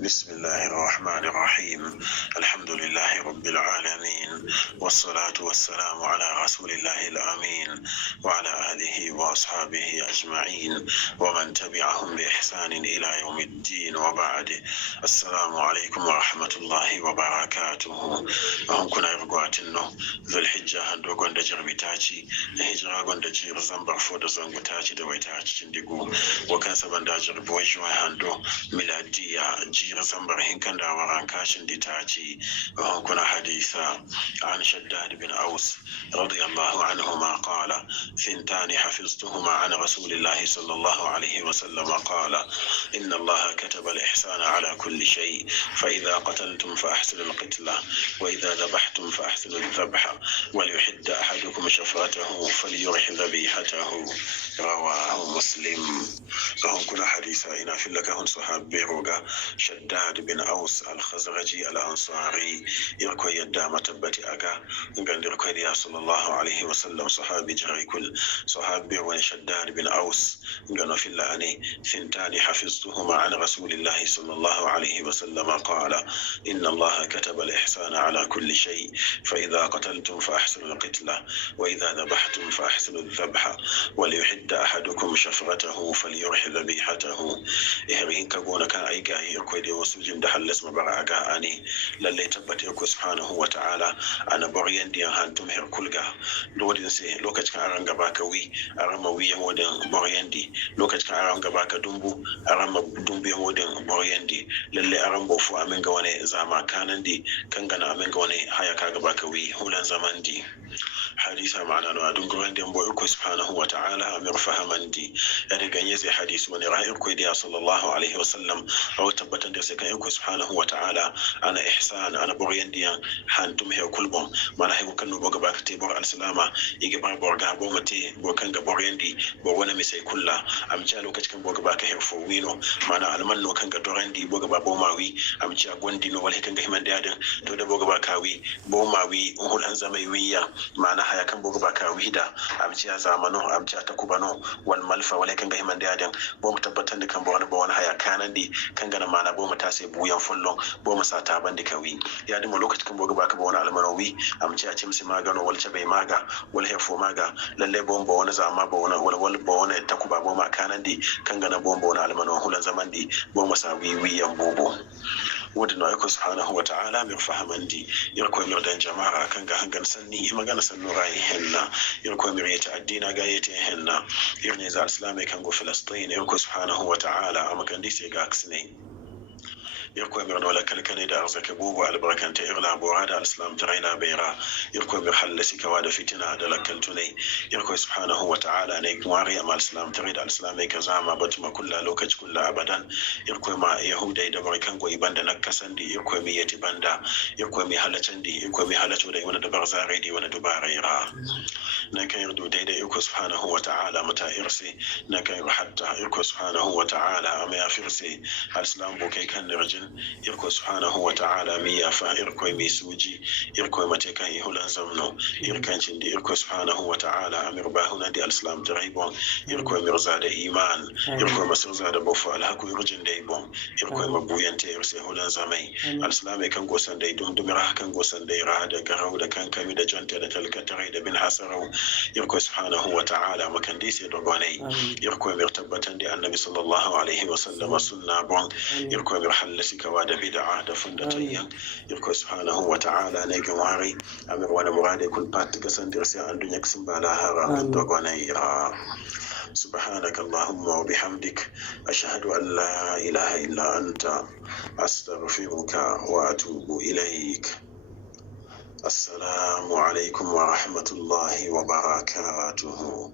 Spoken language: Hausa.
بسم الله الرحمن الرحيم. الحمد لله رب العالمين، والصلاة والسلام على رسول الله الأمين وعلى آله وأصحابه أجمعين ومن تبعهم بإحسان إلى يوم الدين، وبعد. السلام عليكم ورحمة الله وبركاته. هم كنا يرغواتنو ذو الحجة هندو غند جربتاچي هجرا غند جير زنبر فود زنغتاچي دويتاچي چنديغو وكان سبن دا جربو جوا هندو ميلادية جير زنبر هنكن دا وران كاشن دي تاچي. هم كنا حديثا عن شداد بن أوس رضي الله عنهما قال: ثنتان حفظتهما عن رسول الله صلى الله عليه وسلم قال: إن الله كتب الإحسان على كل شيء، فإذا قتلتم فأحسنوا القتلة، وإذا ذبحتم فأحسنوا الذبح، وليحد أحدكم شفرته فليرح ذبيحته. رواه مسلم. فهم كنا حديثا إنا في لك هن صحابي روغا شداد بن أوس الخزرجي الأنصاري يركوي يدام تبتي أغا غاند يركوي صلى الله عليه وسلم صحابي جري كل صحابي ونشداد بن أوس غانو في الله أني ثنتان حفظتهما عن رسول الله صلى الله عليه وسلم قال: إن الله كتب الإحسان على كل شيء، فإذا قتلتم فأحسنوا القتلة، وإذا ذبحتم فأحسنوا الذبح، وليحد أحدكم شفرته فليرح ذبيحته. إهرين كقونا كان أيقا يركوي دي وسوجين دحل اسم براغا أني للي تبت يركو سبحانه وتعالى أنا بريان دي هانتم هركولغا لودين سي لوكت كان أرانغا باكا وي أراما وي يمودين بريان دي لوكت كان أرانغا باكا دنبو أراما دنبو يمودين بريان دي للي أرام بوفو أمنغا واني زاما كانن دي كنغانا أمنغا واني هيا كاغا باكا وي هولان زمان دي. حديثا معنا نوادون قران دي مبوئكو سبحانه وتعالى أمير فهمان دي يعني غنيزي حديث وني رأيكو دي صلى الله عليه وسلم أو تبتن دي سيكا سبحانه وتعالى أنا إحسان أنا بريان دي هانتم هيو كل بوم مانا هيو كنو بوغا باك تيبور السلامة يجبار بورغا بومتي بوكانغا بريان دي بوانا مسي كلا أمجالو كتكن بوغا باك هيو فوينو مانا المنو كانغا دوران دي بوغا بوماوي أمجا غوندي نو والهكانغا همان دي آدن تو دا بوغا باكاوي بوماوي أهول أنزامي ويا مانا haya kan bogo baka wida amci ya zamano amci ta kubano wal malfa wala kan ga himande adan bo mu tabbatar da kan bo wani haya kanan di kan ga mana bo mu ta sai buyan fullon bo mu sata bandi kawi ya dimo lokacin kan bogo baka bo wani almanawi amci ya cimsi magano wal bai maga wal hefo maga lalle bo wani zama bo wani bo wani ta kuba bo ma kanan di kan ga na bo wani almanawi hulan zaman di bo mu sa wiyan bobo wadda na subhanahu wa ta'ala mai fahamandi yarko mir dan jama'a kan ga hangan sanni magana sannu rai henna yarko mir yata addina ga yata henna irne za islamai kan go filastin yarko subhanahu wa ta'ala amakan dise ga aksine يركو من ولا كلكني دا أرزك بوبو على بركة إغلا بوعد الإسلام ترينا بيرا يركو بحل سكواد فتنة دلكلتني يركو سبحانه وتعالى نيكواري أما الإسلام تريد الإسلام كزعما بتما كل لوكج كل أبدا يركو ما يهودا يدبر كانغو يباندا نكسندي يركو مي يتباندا يركو مي حلتندي يركو مي حلتو دي وانا دبر زاريدي وانا دباريرا نكا يردو ديدا يركو سبحانه وتعالى متى يرسي نكا يرحد يركو سبحانه وتعالى أما يفرسي الإسلام بوكي كان رجل يركو سبحانه وتعالى ميا فا يركو ميسوجي يركو متكا يهولان زمنو يركان شندي يركو سبحانه وتعالى أمير باهونا دي الإسلام تريبون يركو مرزاد إيمان يركو مسرزاد بوفو الهكو يرجن ديبون يركو مبوين تيرسي هولان زمي الإسلام كان قوسان دي دم دمراه كان قوسان دي رادا قراو دا كان كامي دا جانتا دا تلك تريد بن حسرو يركو سبحانه وتعالى مكان ديسي دوغاني يركو مرتبتا دي النبي صلى الله عليه وسلم سنة بون يركو مرحل كواد بدعة دفندتين يركو سبحانه وتعالى نيجواري أمر وانا مراد كل بات قسن درسي عن دنيا كسم بالاها دوغانيرا. سبحانك اللهم وبحمدك أشهد أن لا إله إلا أنت أستغفرك وأتوب إليك. السلام عليكم ورحمة الله وبركاته.